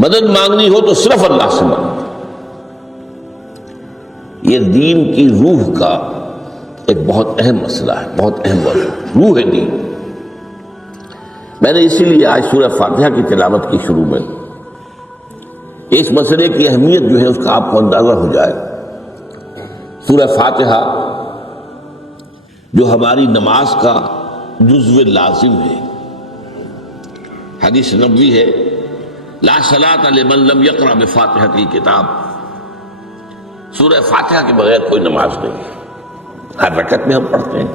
مدد مانگنی ہو تو صرف اللہ سے مانگو۔ یہ دین کی روح کا ایک بہت اہم مسئلہ ہے، بہت اہم موضوع، روح ہے دین۔ میں نے اسی لیے آج سورہ فاتحہ کی تلاوت کی شروع میں، اس مسئلے کی اہمیت جو ہے اس کا آپ کو اندازہ ہو جائے۔ سورہ فاتحہ جو ہماری نماز کا جزو لازم ہے، حدیث نبوی ہے لا صلاۃ لمن لم یقرأ بفاتحۃ الکتاب، سورہ فاتحہ کے بغیر کوئی نماز نہیں، ہر رکعت میں ہم پڑھتے ہیں۔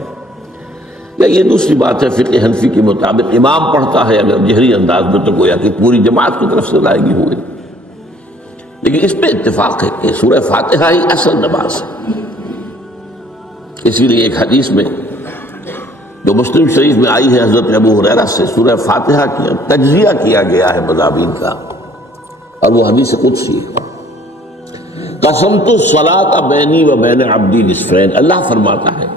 یا یہ دوسری بات ہے، فقہ حنفی کے مطابق امام پڑھتا ہے اگر جہری انداز میں تو گویا کہ پوری جماعت کی طرف سے ادائیگی ہوئی، لیکن اس پہ اتفاق ہے کہ سورہ فاتحہ ہی اصل نماز ہے۔ اسی لیے ایک حدیث میں جو مسلم شریف میں آئی ہے حضرت ابو ہریرہ سے، سورہ فاتحہ کی تجزیہ کیا گیا ہے مضامین کا، اور وہ حدیث قدسی ہے۔ قسمت الصلاۃ بینی و بین عبدی نصفین، اللہ فرماتا ہے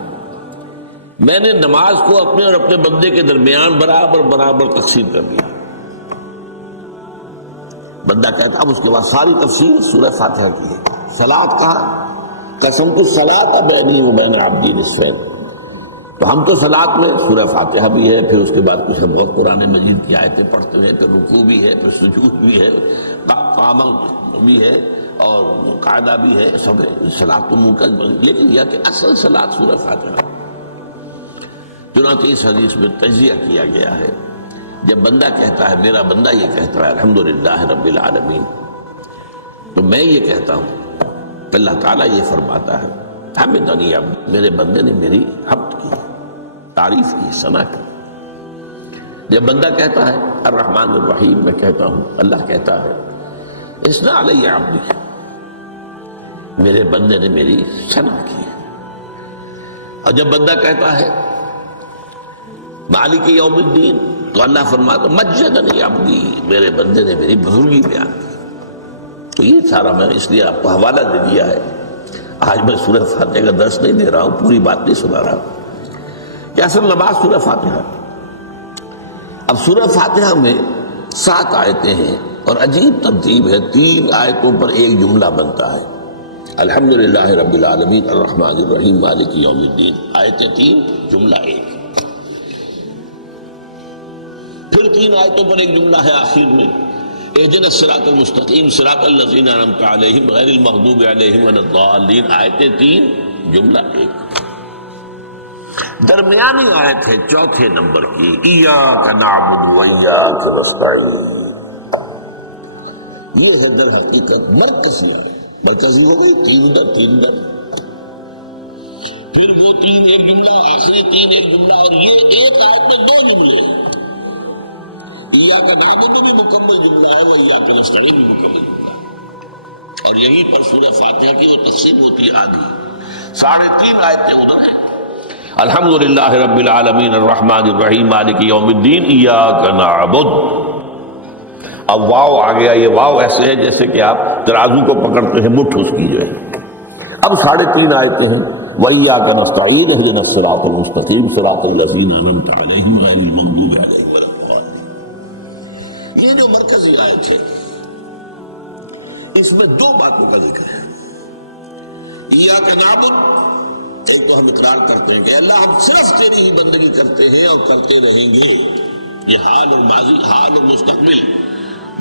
میں نے نماز کو اپنے اور اپنے بندے کے درمیان برابر برابر تقسیم کر دیا۔ بندہ کہتا، اب اس کے بعد ساری تفصیل سورہ فاتحہ کی ہے۔ صلاۃ کہا، قسمت الصلاۃ بینی و بین عبدی نصفین، تو ہم تو صلاۃ میں سورہ فاتحہ بھی ہے، پھر اس کے بعد کچھ ہم اور قرآن مجید کی آیتیں پڑھتے ہیں، پھر رکوع بھی ہے، پھر سجود بھی ہے، قیام بھی ہے اور قاعدہ بھی ہے، سب ہے۔ صلاۃ تو منہ کا، لیکن یہ کہ اصل صلاۃ سورہ فاتحہ۔ چنانچہ اس حدیث میں تجزیہ کیا گیا ہے، جب بندہ کہتا ہے، میرا بندہ یہ کہتا ہے الحمدللہ رب العالمین، تو میں یہ کہتا ہوں، اللہ تعالیٰ یہ فرماتا ہے حمدنی عبدی، میرے بندے نے میری حمد کی، تعریف کی، ثنا کی۔ جب بندہ کہتا ہے الرحمن الرحیم، میں کہتا ہوں، اللہ کہتا ہے اثنا علی عبدی، میرے بندے نے میری ثنا کی۔ اور جب بندہ کہتا ہے مالک یوم الدین، تو اللہ فرماتا مجدنی عبدی، میرے بندے نے میری بزرگی بیان کی۔ تو یہ سارا میں اس لیے آپ کو حوالہ دے دیا ہے۔ آج میں سورہ فاتحہ کا درس نہیں دے رہا ہوں، پوری بات نہیں سنا رہا ہوں کہ اصل نماز سورہ فاتحہ۔ اب سورہ فاتحہ میں 7 آیتیں ہیں، اور عجیب ترتیب ہے، 3 آیتوں پر ایک جملہ بنتا ہے، الحمدللہ رب العالمین الرحمن الرحیم مالک یوم الدین، آیتیں 3 جملہ 1۔ پھر 3 آیتوں پر ایک جملہ ہے آخر میں، اہدنا الصراط المستقیم صراط الذین انعمت علیہم غیر المغضوب علیہم ولا الضالین، آیتیں 3 جملہ 1۔ درمیانی آیت ہے 4 نمبر کی، ایاک نعبد و ایاک نستعین، یہ ہے در حقیقت مرکزی آیت، مرکزی ہو گئی، 3 ادھر 3 ادھر، پھر وہ 3 ایک جملہ، آخری 3 ایک جملہ، اور یہ ایک آیت میں 2 جملے ہیں۔ ایاک نعبد بھی مکمل جملہ ہے، وہ ایاک نستعین بھی مکمل جملہ ہے، اور یہیں پر سورہ فاتحہ کی وہ تقسیم ہوتی ہے آدھی، 3.5 آیتیں ادھر ہیں، الحمدللہ رب العالمین الرحمن الرحیم مالک یوم الدین ایاک نعبد۔ اب واو آ گیا، یہ واو ایسے ہے جیسے کہ آپ ترازو کو پکڑتے ہیں، مٹھ اس کی جو ہے۔ اب 3.5 آیتیں ہیں، وَإِيَّاكَ نَسْتَعِينُ اهْدِنَا الصِّرَاطَ الْمُسْتَقِيمَ صِرَاطَ الَّذِينَ أَنْعَمْتَ عَلَيْهِمْ غَيْرِ الْمَغْضُوبِ عَلَيْهِمْ وَلَا الضَّالِّينَ۔ یہ جو مرکزی آیت ہے، اس میں 2 باتوں کا ذکر ہے۔ ایاک نعبد، ایک تو ہم اقرار کرتے ہیں کہ اللہ ہم صرف تیری ہی بندگی کرتے ہیں اور کرتے رہیں گے، یہ حال اور ماضی، حال اور مستقبل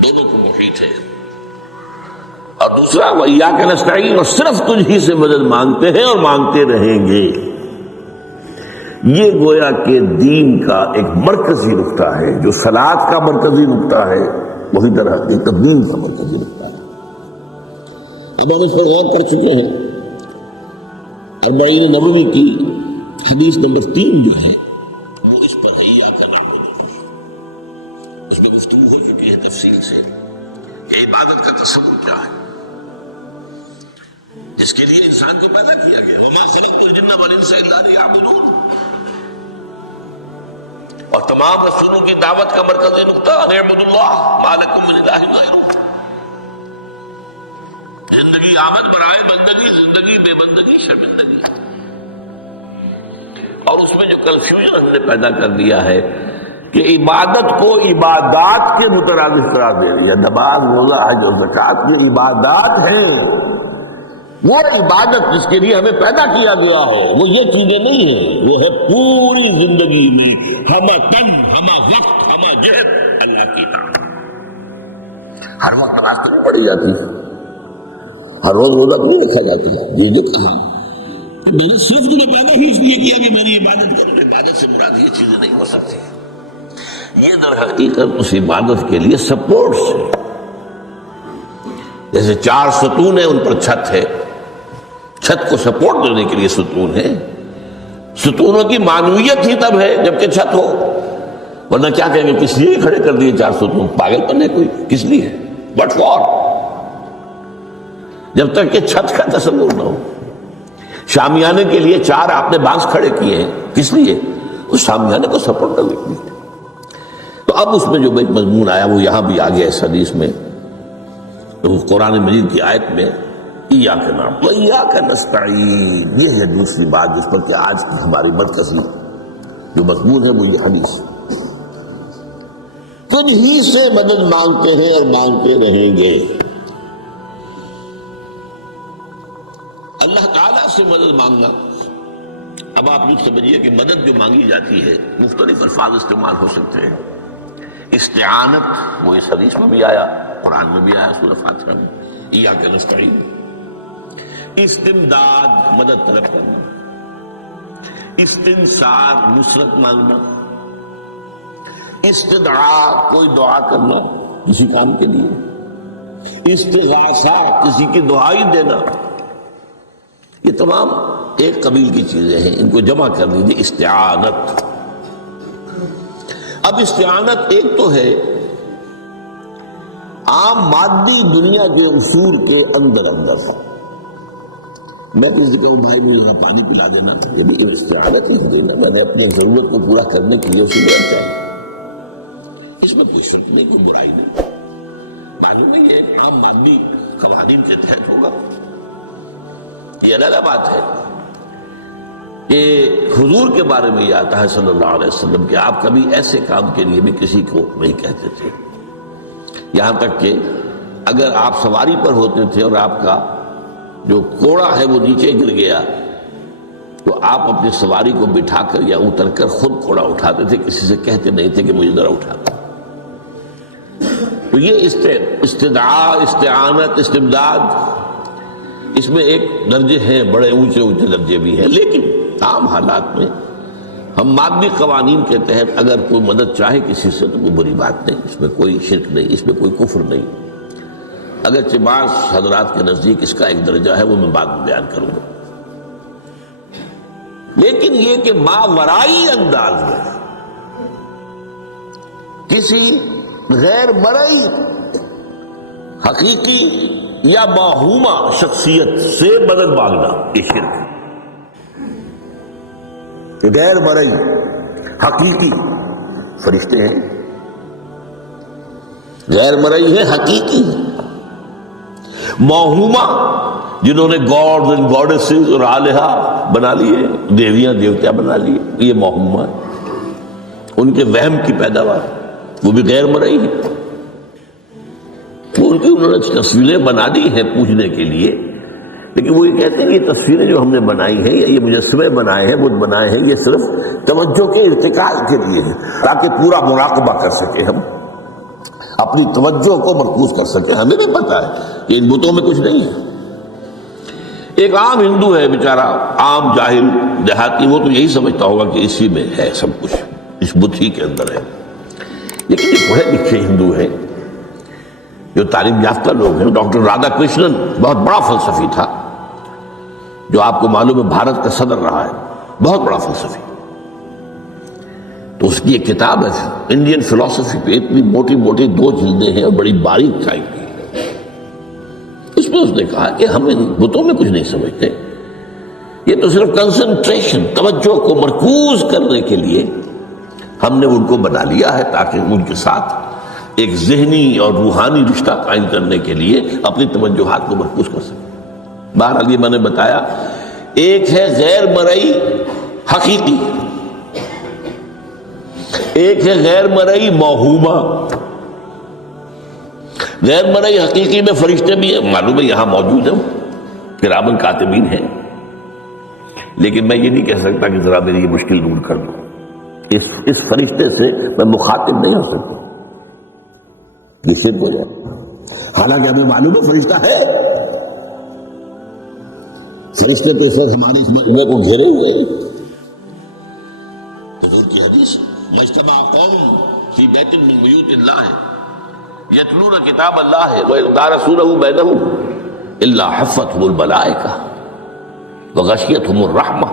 دونوں کو محیط ہے۔ اور دوسرا وَإِيَّاكَ نَسْتَعِينُ، اور صرف تجھ ہی سے مدد مانگتے ہیں اور مانگتے رہیں گے۔ یہ گویا کہ دین کا ایک مرکزی نقطہ ہے، جو صلاۃ کا مرکزی نقطہ ہے، وہی در حقیقت دین کا مرکزی نقطہ ہے۔ اب ہم اس پر غور کر چکے ہیں، 40 نبوی کی حدیث نمبر 3 جو ہے وہ اس پر ہے، ایاک نعبد۔ اس میں گفتگو ہو چکی ہے تفصیل سے کہ عبادت کا تصور کیا ہے، جس کے لیے انسان کو پیدا کیا گیا، وما خلقت الجن والانس الا لیعبدون۔ اور تمام رسولوں کی دعوت کا مرکزی نقطہ ان اعبدوا اللہ ما لکم من الہ غیرہ، زندگی آمد برائے بندگی، زندگی بے بندگی شرمندگی۔ اور اس میں جو کنفیوژن ہم نے پیدا کر دیا ہے کہ عبادت کو عبادات کے مترادف قرار دے دیا. نماز، روزہ، حج اور زکوٰۃ یہ عبادات ہیں. وہ عبادت جس کے لیے ہمیں پیدا کیا گیا ہے وہ یہ چیزیں نہیں ہیں. وہ ہے پوری زندگی میں ہمہ تن، ہمہ وقت، ہمہ جہت اللہ کی اطاعت. ہر وقت نماز تو نہیں پڑھی جاتی، ہر روز روزہ تو نہیں رکھا جاتا. یہ جو کہا کہ میں نے صرف تمہیں پیدا ہی اس لیے کیا کہ میری عبادت کرو، تو عبادت سے مراد یہ چیزیں نہیں ہو سکتی. یہ در حقیقت اس عبادت کے لیے سپورٹس ہے. جیسے 4 ستون ہیں، ان پر چھت ہے، چھت کو سپورٹ دینے کے لیے ستون ہے. ستونوں کی معنویت ہی تب ہے جبکہ چھت ہو، ورنہ کیا کہیں گے کس لیے کھڑے کر دیے 4 ستون؟ پاگل پن ہے کوئی؟ کس لیے؟ What for? جب تک کہ چھت کا تصور نہ ہو. شامیانے کے لیے 4 آپ نے بانس کھڑے کیے ہیں، کس لیے؟ اس شامیانے کو سپورٹ کرنے کے لیے. تو اب اس میں جو ایک مضمون آیا وہ یہاں بھی آ گیا اس حدیث میں. تو قرآن مجید کی آیت میں ایاک نعبد و ایاک نستعین، یہ ہے دوسری بات جس پر کہ آج کی ہماری مرکزی جو مضمون ہے وہ یہ حدیث. تجھ ہی سے مدد مانگتے ہیں اور مانگتے رہیں گے. اللہ تعالیٰ سے مدد مانگنا. اب آپ لوگ سمجھیے کہ مدد جو مانگی جاتی ہے مختلف الفاظ استعمال ہو سکتے ہیں. استعانت وہ اس حدیث میں بھی آیا، قرآن میں بھی آیا سورہ فاتحہ میں ایاک نستعین. استمداد مدد طلب کرنا، استنصار نصرت مانگنا، استدعاء کوئی دعا کرنا کسی کام کے لیے، استغاثہ کسی کی دعائی دینا. یہ تمام ایک قبیل کی چیزیں ہیں، ان کو جمع کر لیجیے استعانت. اب استعانت ایک تو ہے عام مادی دنیا کے اصول کے اندر میں کسی سے کہوں بھائی مجھے ذرا پانی پلا دینا، یہ بھی استعانت ہی ہو گئی نا. میں نے اپنی ایک ضرورت کو پورا کرنے کے لیے اسے مدد چاہیے. اس میں کوئی شرک نہیں، کوئی برائی نہیں. معلوم ہے یہ ایک عام مادی قوانین کے تحت ہوگا. یہ علیحدہ بات ہے کہ حضور کے بارے میں یہ آتا ہے صلی اللہ علیہ وسلم کہ آپ کبھی ایسے کام کے لیے بھی کسی کو نہیں کہتے تھے. یہاں تک کہ اگر آپ سواری پر ہوتے تھے اور آپ کا جو کوڑا ہے وہ نیچے گر گیا تو آپ اپنی سواری کو بٹھا کر یا اتر کر خود کوڑا اٹھاتے تھے، کسی سے کہتے نہیں تھے کہ مجھے ذرا اٹھا دو. تو یہ استدعاء، استعانت، استمداد، اس میں ایک درجے ہیں، بڑے اونچے درجے بھی ہیں. لیکن عام حالات میں ہم مادی قوانین کے تحت اگر کوئی مدد چاہے کسی سے تو کوئی بری بات نہیں، اس میں کوئی شرک نہیں، اس میں کوئی کفر نہیں. اگرچہ بعض حضرات کے نزدیک اس کا ایک درجہ ہے وہ میں بعد میں بیان کروں گا. لیکن یہ کہ ماورائی انداز میں کسی غیر مرئی حقیقی یا باہوما شخصیت سے مدد مانگنا یہ شرک ہے. غیر مرئی حقیقی فرشتے ہیں، غیر مرئی ہے حقیقی. موہوما جنہوں نے گاڈز اینڈ گاڈیسز اور آلہہ بنا لیے، دیویاں دیوتا بنا لیے، یہ موہوما ہے. ان کے وہم کی پیداوار وہ بھی غیر مرئی ہے. وہ انہوں نے تصویریں بنا دی ہیں پوجنے کے لیے، لیکن وہ یہ کہتے ہیں کہ یہ تصویریں جو ہم نے بنائی ہیں یا یہ مجسمے بنائے ہیں، بت بنائے ہیں، یہ صرف توجہ کے ارتکاز کے لیے ہے تاکہ پورا مراقبہ کر سکے، ہم اپنی توجہ کو مرکوز کر سکیں. ہمیں بھی پتا ہے کہ ان بتوں میں کچھ نہیں ہے. ایک عام ہندو ہے بیچارہ، عام جاہل دیہاتی، وہ تو یہی سمجھتا ہوگا کہ اسی میں ہے سب کچھ، اس بت ہی کے اندر ہے. لیکن جو پڑھے لکھے ہندو ہیں، جو تعلیم یافتہ لوگ ہیں، ڈاکٹر رادھا کرشنن بہت بڑا فلسفی تھا، جو آپ کو معلوم ہے بھارت کا صدر رہا ہے، بہت بڑا فلسفی. تو اس کی ایک کتاب ہے انڈین فلسفی پہ، اتنی موٹی موٹی 2 جلدیں ہیں اور بڑی باریک ٹائپ کی. اس میں اس نے کہا کہ ہم ان بتوں میں کچھ نہیں سمجھتے، یہ تو صرف کنسنٹریشن، توجہ کو مرکوز کرنے کے لیے ہم نے ان کو بنا لیا ہے تاکہ ان کے ساتھ ایک ذہنی اور روحانی رشتہ قائم کرنے کے لیے اپنی توجہات کو مرکوز کر سکیں. بہرحال یہ میں نے بتایا ایک ہے غیر مرئی حقیقی، ایک ہے غیر مرئی موہومہ. غیر مرئی حقیقی میں فرشتے بھی ہیں، معلوم ہے یہاں موجود ہیں، کرامن کاتبین ہیں، لیکن میں یہ نہیں کہہ سکتا کہ ذرا میری یہ مشکل دور کر دو. اس فرشتے سے میں مخاطب نہیں ہو سکتا، یہ شرک ہو جائے. حالانکہ ہمیں معلوم ہے فرشتہ ہے. فرشتے تو اس وقت ہمارے اس مجمع کو گھیرے ہوئے ہیں. حضور کی حدیث ہے مجتمع قوم فی بیت من بیوت اللہ یتلون کتاب اللہ ویدارسونہ بینہم الا حفتہم الملائکہ وغشیتہم الرحمہ.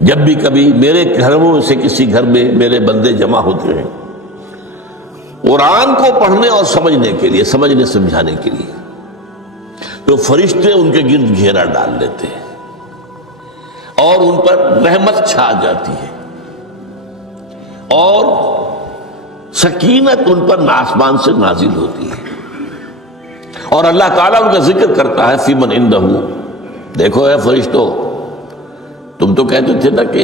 جب بھی کبھی میرے گھروں میں سے کسی گھر میں میرے بندے جمع ہوتے ہیں قرآن کو پڑھنے اور سمجھنے کے لیے، سمجھنے سمجھانے کے لیے، تو فرشتے ان کے گرد گھیرا ڈال لیتے ہیں اور ان پر رحمت چھا جاتی ہے اور سکینت ان پر آسمان سے نازل ہوتی ہے. اور اللہ تعالیٰ ان کا ذکر کرتا ہے فی من عندہ. دیکھو اے فرشتو، تم تو کہتے تھے نا کہ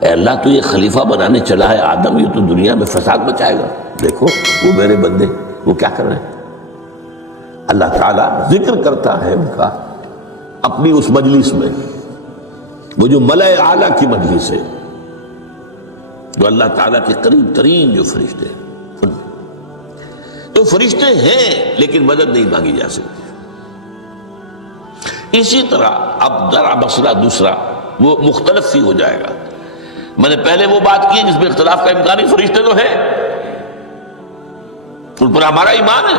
اے اللہ تو یہ خلیفہ بنانے چلا ہے آدم، یہ تو دنیا میں فساد مچائے گا. دیکھو وہ میرے بندے وہ کیا کر رہے ہیں. اللہ تعالیٰ ذکر کرتا ہے ان کا اپنی اس مجلس میں، وہ جو ملائے اعلیٰ کی مجلس ہے، جو اللہ تعالیٰ کے قریب ترین جو فرشتے ہیں ان میں. تو فرشتے ہیں لیکن مدد نہیں مانگی جا سکتی. اسی طرح اب ذرا مسئلہ دوسرا وہ مختلف ہی ہو جائے گا. میں نے پہلے وہ بات کی جس میں اختلاف کا امکان ہے. فرشتے تو ہیں، ان پر ہمارا ایمان ہے،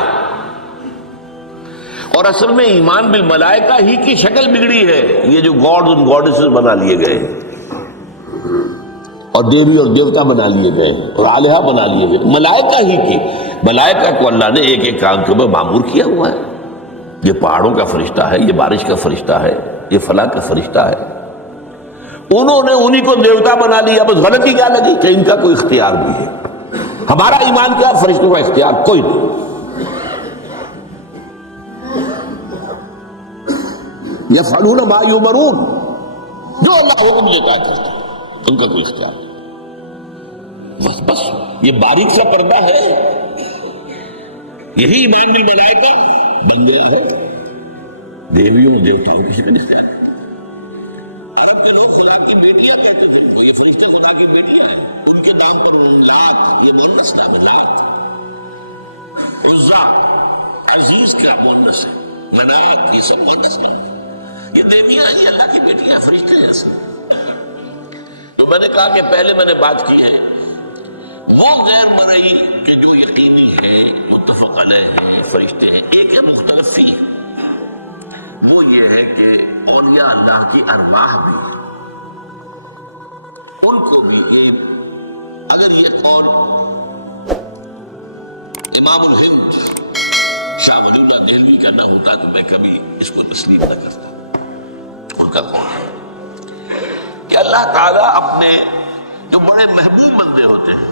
اور اصل میں ایمان بالملائکہ ہی کی شکل بگڑی ہے. یہ جو گاڈز اور گاڈیسز بنا لیے گئے اور دیوی اور دیوتا بنا لیے گئے اور آلہہ بنا لیے گئے، ملائکہ ہی کی. ملائکہ کو اللہ نے ایک ایک کام کے اوپر معمور کیا ہوا ہے. یہ پہاڑوں کا فرشتہ ہے، یہ بارش کا فرشتہ ہے، یہ فلاں کا فرشتہ ہے. انہوں نے انہی کو دیوتا بنا لیا. بس غلطی کیا لگی کہ ان کا کوئی اختیار بھی ہے. ہمارا ایمان کیا؟ فرشتوں کا اختیار کوئی نہیں. یفعلون ما یؤمرون، جو اللہ حکم دیتا ہے کرتے ہیں، ان کا کوئی اختیار نہیں. بس یہ باریک سا پردہ ہے. یہی ایمان بالملائکہ بن گیا ہے. دیویوں دیوتاؤں کی شکل اختیار کی. عرب کے لوگ خدا کی بیٹیاں کہتے تھے ان کو. یہ فرشتے خدا کی بیٹیاں ہیں. ان کے نام پر لات، یہ مؤنث نام ہے، لات. عزا عزیز کا مؤنث ہے. منات یہ سب مؤنث نام ہے. یہ دیویاں ہیں، یہ اللہ کی بیٹیاں ہیں، فرشتے ہیں اصل. تو میں نے کہا کہ پہلے میں نے بات کی ہے وہ غیر مرئی کہ جو یقینی ہیں، متفق علیہ ہیں، فرشتے ہیں. ایک ہے مختلف فی، وہ یہ ہے کہ اولیاء اللہ کی ارواح بھی ہیں. ان کو بھی یہ، اگر یہ قول امام الہند شاہ ولی اللہ دہلوی کا نہ ہوتا تو میں کبھی اس کو تسلیم نہ کرتا. ان کا قول ہے کہ اللہ تعالیٰ اپنے جو بڑے محبوب بندے ہوتے ہیں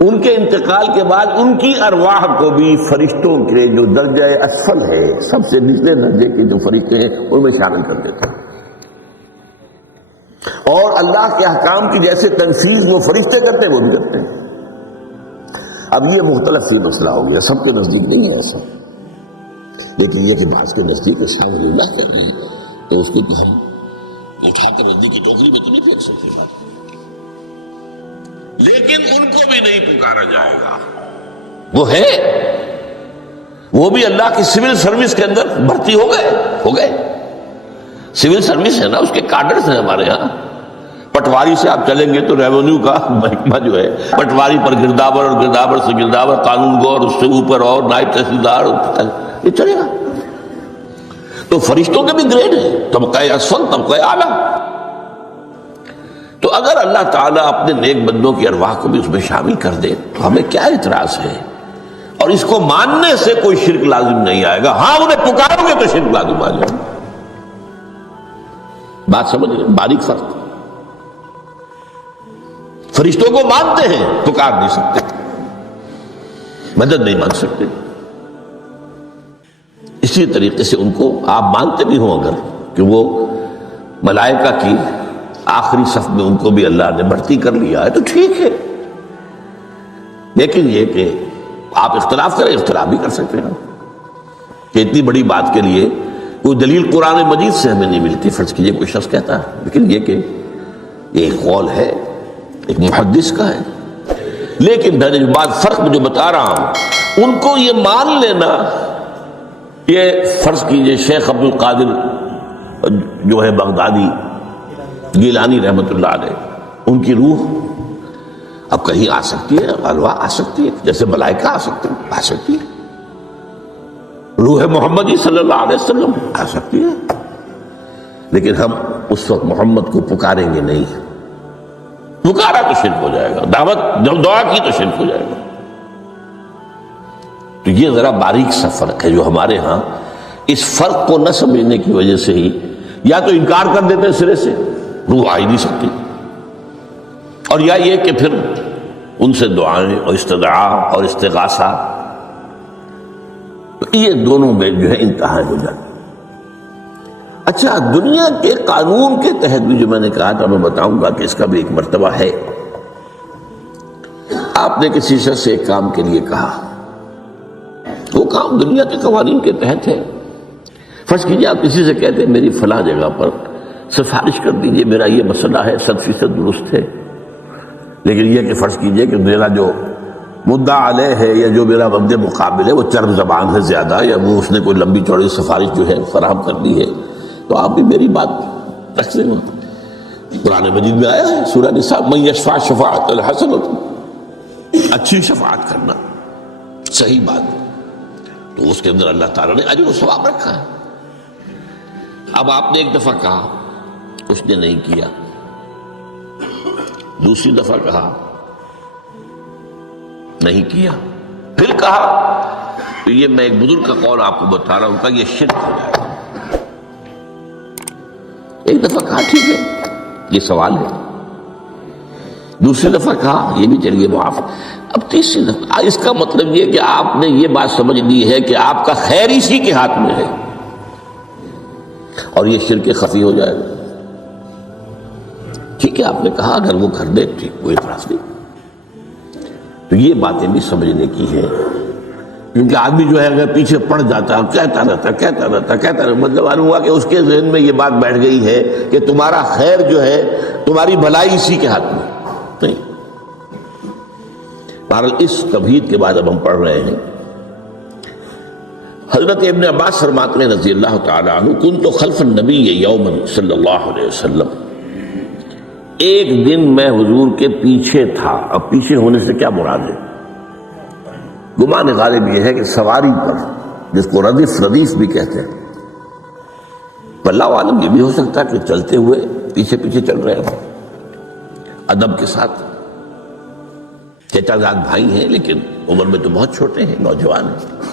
ان کے انتقال کے بعد ان کی ارواح کو بھی فرشتوں کے جو درجہ اسفل ہے، سب سے نچلے درجے کے جو فرشتے ہیں، ان میں شامل کر دیتا ہے. اور اللہ کے احکام کی جیسے تنفیذ وہ فرشتے کرتے ہیں وہ بھی کرتے ہیں. اب یہ مختلف ہی مسئلہ ہو گیا، سب کے نزدیک نہیں ہے ایسا، لیکن یہ کہ بعض کے نزدیک شاہ ولی اللہ کہہ رہے ہیں تو اس کو تو ہم اٹھا کر ردی کی ٹوکری میں تو نہیں پھینک سکتے بات. لیکن ان کو بھی نہیں پکارا جائے گا. وہ ہے، وہ بھی اللہ کی سول سروس کے اندر بھرتی ہو گئے. سول سروس ہے نا، اس کے کارڈرز ہیں ہمارے ہاں. پٹواری سے آپ چلیں گے تو ریونیو کا محکمہ جو ہے، پٹواری پر گردابر اور گردابر سے گردابر، قانون گو اور اس سے اوپر اور نائب تحصیلدار، یہ چلے گا. تو فرشتوں کے بھی گریڈ ہیں، طبقہ اسفل، طبقہ اعلیٰ. تو اگر اللہ تعالیٰ اپنے نیک بندوں کی ارواح کو بھی اس میں شامل کر دے تو ہمیں کیا اعتراض ہے؟ اور اس کو ماننے سے کوئی شرک لازم نہیں آئے گا. ہاں انہیں پکارو گے تو شرک لازم آ جائے گا. بات سمجھ رہے؟ باریک فرق. فرشتوں کو مانتے ہیں، پکار نہیں سکتے، مدد نہیں مانگ سکتے. اسی طریقے سے ان کو آپ مانتے بھی ہوں اگر کہ وہ ملائکہ کی آخری صف میں ان کو بھی اللہ نے بھرتی کر لیا ہے تو ٹھیک ہے، لیکن یہ کہ آپ اختلاف کریں، اختلاف بھی کر سکتے ہیں کہ اتنی بڑی بات کے لیے کوئی دلیل قرآن مجید سے ہمیں نہیں ملتی، فرض کیجئے کوئی شخص کہتا ہے، لیکن یہ کہ یہ ایک قول ہے، ایک محدث کا ہے، لیکن میں نے جو بات فرق جو بتا رہا ہوں ان کو یہ مان لینا، یہ فرض کیجئے شیخ عبد القادر جو ہے بغدادی گیلانی رحمۃ اللہ علیہ، ان کی روح اب کہیں آ سکتی ہے، ارواح آ سکتی ہے، جیسے ملائکہ آ سکتی ہے، روح محمدی صلی اللہ علیہ وسلم آ سکتی ہے، لیکن ہم اس وقت محمد کو پکاریں گے نہیں، پکارا تو شرک ہو جائے گا، دعوت جب دعا کی تو شرک ہو جائے گا۔ تو یہ ذرا باریک سا فرق ہے جو ہمارے ہاں اس فرق کو نہ سمجھنے کی وجہ سے ہی یا تو انکار کر دیتے سرے سے، روح آ ہی نہیں سکتی، اور یا یہ کہ پھر ان سے دعائیں اور استدعاء اور استغاثہ، تو یہ دونوں میں جو ہے انتہا ہو جاتی۔ اچھا، دنیا کے قانون کے تحت بھی جو میں نے کہا تھا، میں بتاؤں گا کہ اس کا بھی ایک مرتبہ ہے۔ آپ نے کسی شخص سے ایک کام کے لیے کہا، وہ کام دنیا کے قوانین کے تحت ہے، فرض کیجئے آپ کسی سے کہتے ہیں میری فلاں جگہ پر سفارش کر دیجئے، میرا یہ مسئلہ ہے 100% درست ہے، لیکن یہ کہ فرض کیجئے کہ میرا جو مدعا علیہ ہے یا جو میرا مد مقابل ہے وہ چرب زبان ہے زیادہ، یا وہ اس نے کوئی لمبی چوڑی سفارش جو ہے فراہم کر دی ہے، تو آپ بھی میری بات رکھ دیں۔ قرآن مجید میں آیا ہے سورہ نساء، من یشفع شفاعۃ الحسنۃ، اچھی شفاعت کرنا، صحیح بات، تو اس کے اندر اللہ تعالیٰ نے اجر و ثواب رکھا ہے۔ اب آپ نے ایک دفعہ کہا، اس نے نہیں کیا، دوسری دفعہ کہا نہیں کیا، پھر کہا، تو یہ میں ایک بزرگ کا قول آپ کو بتا رہا ہوں کہ یہ شرک ہو جائے گا۔ ایک دفعہ کہا ٹھیک ہے یہ سوال ہے، دوسری دفعہ کہا یہ بھی چلیے معاف، اب تیسری دفعہ، اس کا مطلب یہ کہ آپ نے یہ بات سمجھ لی ہے کہ آپ کا خیر اسی کے ہاتھ میں ہے، اور یہ شرک خفی ہو جائے گا۔ ٹھیک ہے، آپ نے کہا اگر وہ کر دے ٹھیک، کوئی اعتراض نہیں۔ تو یہ باتیں بھی سمجھنے کی ہے، کیونکہ آدمی جو ہے اگر پیچھے پڑ جاتا ہے، کہتا رہتا، مطلب ہوا کہ اس کے ذہن میں یہ بات بیٹھ گئی ہے کہ تمہارا خیر جو ہے، تمہاری بھلائی اسی کے ہاتھ میں نہیں۔ بہرحال اس تمہید کے بعد اب ہم پڑھ رہے ہیں، حضرت ابن عباس فرماتے ہیں رضی اللہ تعالیٰ عنہ، کنت خلف النبی یوما صلی اللہ علیہ وسلم، ایک دن میں حضور کے پیچھے تھا۔ اب پیچھے ہونے سے کیا مراد ہے؟ گمان غالب یہ ہے کہ سواری پر، جس کو ردیف بھی کہتے ہیں، اللہ عالم یہ بھی ہو سکتا ہے کہ چلتے ہوئے پیچھے پیچھے چل رہے ہیں، ادب کے ساتھ، چچا زاد بھائی ہیں لیکن عمر میں تو بہت چھوٹے ہیں، نوجوان ہیں۔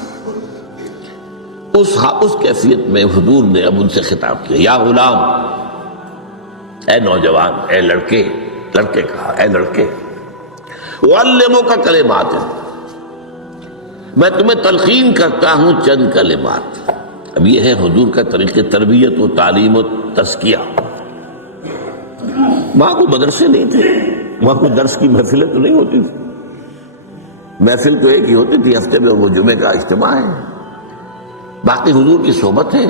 اس کیفیت میں حضور نے اب ان سے خطاب کیا، یا غلام، اے نوجوان، اے لڑکے کہا، اے لڑکے، اعلمک کلمات، میں تمہیں تلقین کرتا ہوں چند کلمات۔ اب یہ ہے حضور کا طریقہ تربیت و تعلیم و تزکیہ۔ وہاں کوئی مدرسے نہیں تھے، وہاں کوئی درس کی محفلیں تو نہیں ہوتی تھی، محفل تو ایک ہی ہوتی تھی ہفتے میں، اور وہ جمعے کا اجتماع ہے، باقی حضور کی صحبت ہے،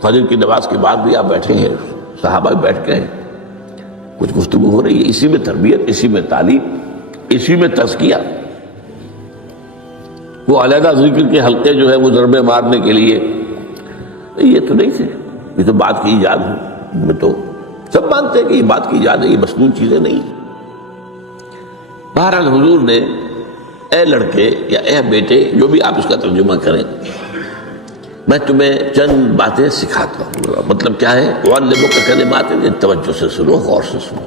فجر کی نماز کے بعد بھی آپ بیٹھے ہیں، صحابہ بھی بیٹھ گئے، کچھ گفتگو ہو رہی ہے، اسی میں تربیت، اسی میں تعلیم، اسی میں تزکیہ۔ وہ علیحدہ ذکر کے حلقے جو ہے وہ ضربے مارنے کے لیے یہ تو نہیں تھے، یہ تو بات کی ایجاد ہے، میں تو سب مانتے ہیں کہ یہ بات کی ایجاد ہے، یہ مصنوع چیزیں نہیں۔ بہرحال حضور نے اے لڑکے یا اے بیٹے، جو بھی آپ اس کا ترجمہ کریں، میں تمہیں چند باتیں سکھاتا ہوں۔ مطلب کیا ہے؟ وَعَلِّمُكَ كَلِمَاتٍ، توجہ سے سنو، غور سے سنو،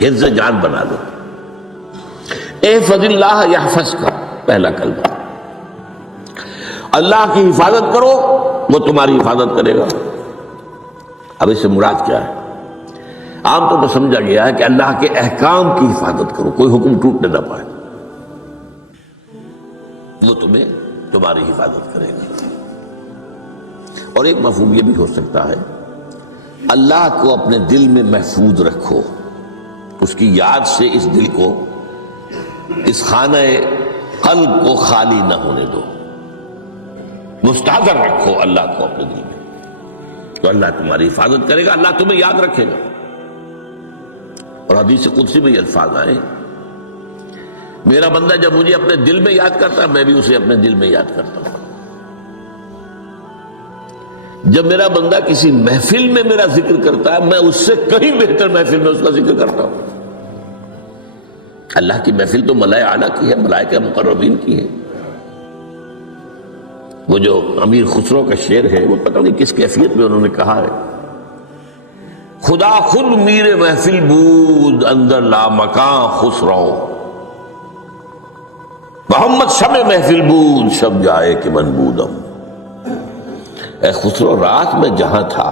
حفظ جان بنا لو۔ احفظ اللہ یحفظک، پہلا کلمہ، اللہ کی حفاظت کرو وہ تمہاری حفاظت کرے گا۔ اب اس سے مراد کیا ہے؟ عام طور پر سمجھا گیا ہے کہ اللہ کے احکام کی حفاظت کرو، کوئی حکم ٹوٹنے نہ پائے، وہ تمہاری حفاظت کرے گا۔ اور ایک مفہوم یہ بھی ہو سکتا ہے اللہ کو اپنے دل میں محفوظ رکھو، اس کی یاد سے اس دل کو، اس خانہ قلب کو خالی نہ ہونے دو، مستحضر رکھو اللہ کو اپنے دل میں، تو اللہ تمہاری حفاظت کرے گا، اللہ تمہیں یاد رکھے گا۔ اور حدیث قدسی میں یہ الفاظ آئے، میرا بندہ جب مجھے اپنے دل میں یاد کرتا ہے میں بھی اسے اپنے دل میں یاد کرتا ہوں۔ جب میرا بندہ کسی محفل میں میرا ذکر کرتا ہے میں اس سے کہیں بہتر محفل میں اس کا ذکر کرتا ہوں۔ اللہ کی محفل تو ملائکہ اعلیٰ کی ہے، ملائکہ مقربین کی ہے۔ وہ جو امیر خسرو کا شعر ہے وہ پتہ نہیں کس کیفیت میں انہوں نے کہا ہے، خدا خود میر محفل بود اندر لامکاں خسرو، محمد شمع محفل بود شب جائے کہ من بودم۔ اے خسرو، رات میں جہاں تھا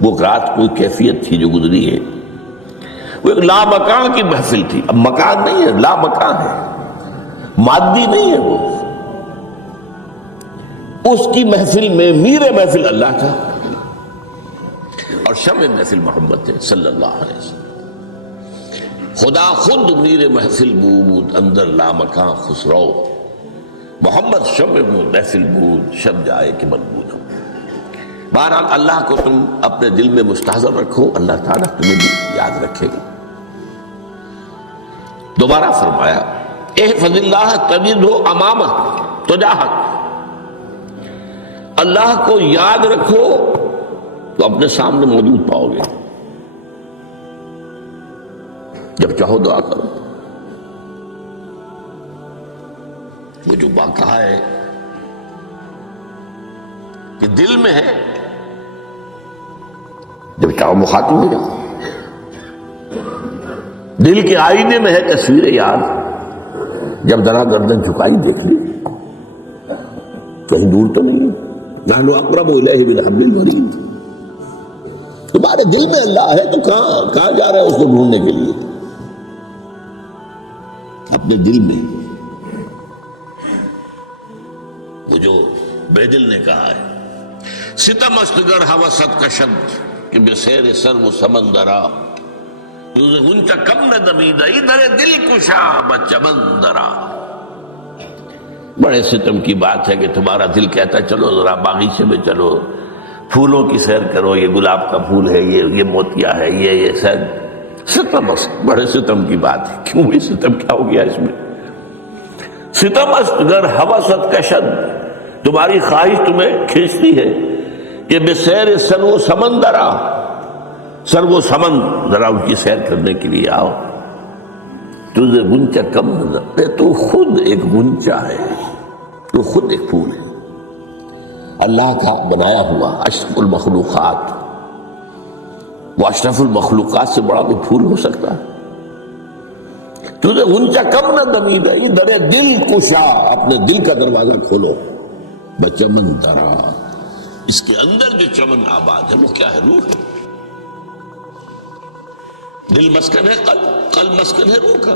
وہ رات کوئی کیفیت تھی جو گزری ہے، وہ ایک لامکان کی محفل تھی۔ اب مکان نہیں ہے، لامکان ہے، مادی نہیں ہے وہ۔ اس کی محفل میں میر محفل اللہ تھا اور شمع محفل محمد تھے صلی اللہ علیہ وسلم۔ خدا خود میر محفل بود اندر لامکان خسرو، محمد شمع محفل بود شب جائے کہ من بودم۔ بہرحال اللہ کو تم اپنے دل میں مستحضر رکھو، اللہ تعالیٰ تمہیں بھی یاد رکھے گا۔ دوبارہ فرمایا احفظ اللہ تجدہ امامک تجاہک، اللہ کو یاد رکھو تو اپنے سامنے موجود پاؤ گے، جب چاہو دعا کرو۔ وہ جو بات کہا ہے کہ دل میں ہے، جب چاہو مخاطب ہو جاؤ۔ دل کے آئینے میں ہے تصویر یاد، جب ذرا گردن جھکائی دیکھ لی، کہیں دور تو نہیں ہے۔ نحن اقرب الیہ من حبل الورید، تمہارے دل میں اللہ ہے تو کہاں جا رہے ہیں اس کو ڈھونڈنے کے لیے؟ اپنے دل میں۔ وہ جو بے دل نے کہا ہے ستم است گر ہوست کا شبد کہ بے سیر سر و سمندرا، غنچہ کم نہ دمیدہ در دل کشا بچمندرا۔ بڑے ستم کی بات ہے کہ تمہارا دل کہتا ہے چلو ذرا باغیچے میں چلو، پھولوں کی سیر کرو، یہ گلاب کا پھول ہے، یہ موتیا ہے، یہ سیر۔ ستم است، بڑے ستم کی بات ہے۔ کیوں یہ ستم کیا ہو گیا اس میں؟ ستم است گر ہوست کشد، تمہاری خواہش تمہیں کھینچتی ہے کہ بے سیر سر و سمندرا، سر و سمن ذرا ان کی سیر کرنے کے لیے آؤ۔ تجھے غنچہ کم نظر، تو خود ایک غنچہ ہے، تو خود ایک پھول ہے، اللہ کا بنایا ہوا اشرف المخلوقات۔ وہ اشرف المخلوقات سے بڑا کوئی پھول ہو سکتا ہے؟ تجھے غنچہ کم نہ دمیدہ در دل کشا، اپنے دل کا دروازہ کھولو، بچمن درا، اس کے اندر جو چمن آباد ہے وہ کیا ہے؟ روح ہے۔ دل مسکن ہے قلب، قلب مسکن ہے روح کا۔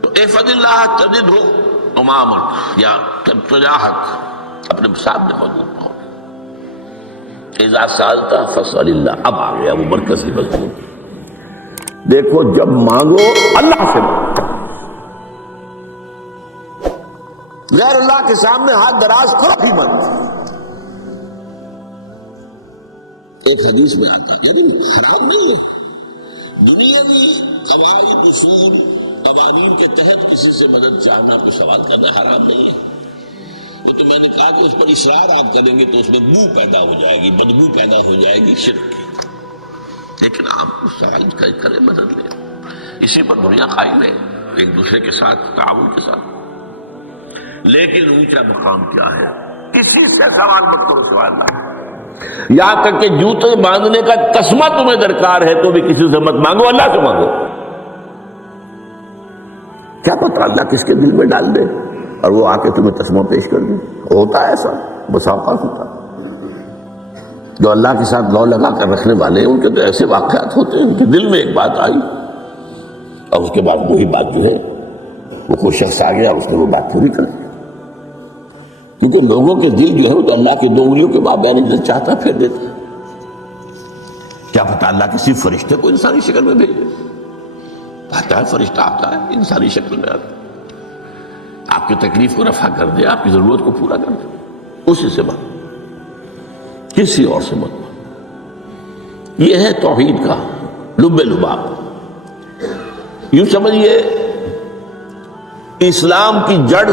تو احفظ اللہ تجدہ امامک یا تجاہک، اپنے سامنے موجود پاؤ۔ اذا سالت فاسأل اللہ، اب آ گیا وہ مرکزی مضمون۔ دیکھو جب مانگو اللہ سے مانگو، غیر اللہ کے سامنے ہاتھ دراز کرو ہی مت۔ ایک حدیث میں آتا، یعنی حرام نہیں ہے، دنیاوی قواعد اصول قوانین کے تحت کسی سے مدد چاہنا، کوئی سوال کرنا حرام نہیں ہے۔ وہ تو میں نے کہا کہ اس پر اصرار آپ کریں گے تو اس میں بو پیدا ہو جائے گی، بدبو پیدا ہو جائے گی شرک کی، لیکن آپ سوال کریں، مدد لیں، اسی پر دنیا قائم ہے، ایک دوسرے کے ساتھ تعاون کے ساتھ۔ لیکن اونچا مقام کیا ہے؟ کسی سے سوال مت کرو سوائے اللہ، یہاں تک کہ جوتے باندھنے کا تسمہ تمہیں درکار ہے تو بھی کسی سے مت مانگو، اللہ سے مانگو۔ کیا پتہ اللہ کس کے دل میں ڈال دے اور وہ آ کے تمہیں تسمہ پیش کر دے۔ ہوتا ہے ایسا، بسا اوقات ہوتا ہے۔ جو اللہ کے ساتھ لو لگا کر رکھنے والے ہیں ان کے تو ایسے واقعات ہوتے ہیں کہ دل میں ایک بات آئی اور اس کے بعد وہی بات جو ہے وہ کوئی شخص آ گیا اور اس نے وہ بات پوری کر دی۔ کیونکہ لوگوں کے دل جو ہے وہ تو اللہ کی دو انگلیوں کے مابین جب چاہتا پھیر دیتا ہے۔ کیا پتہ اللہ کسی فرشتے کو انسانی شکل میں بھیجے؟ آتا ہے فرشتہ، آتا ہے انسانی شکل میں آتا ہے، آپ کی تکلیف کو رفع کر دے، آپ کی ضرورت کو پورا کر دے، اسی سے مانگو، کسی اور سے مانگو۔ یہ ہے توحید کا لب لباب۔ یوں سمجھیے اسلام کی جڑ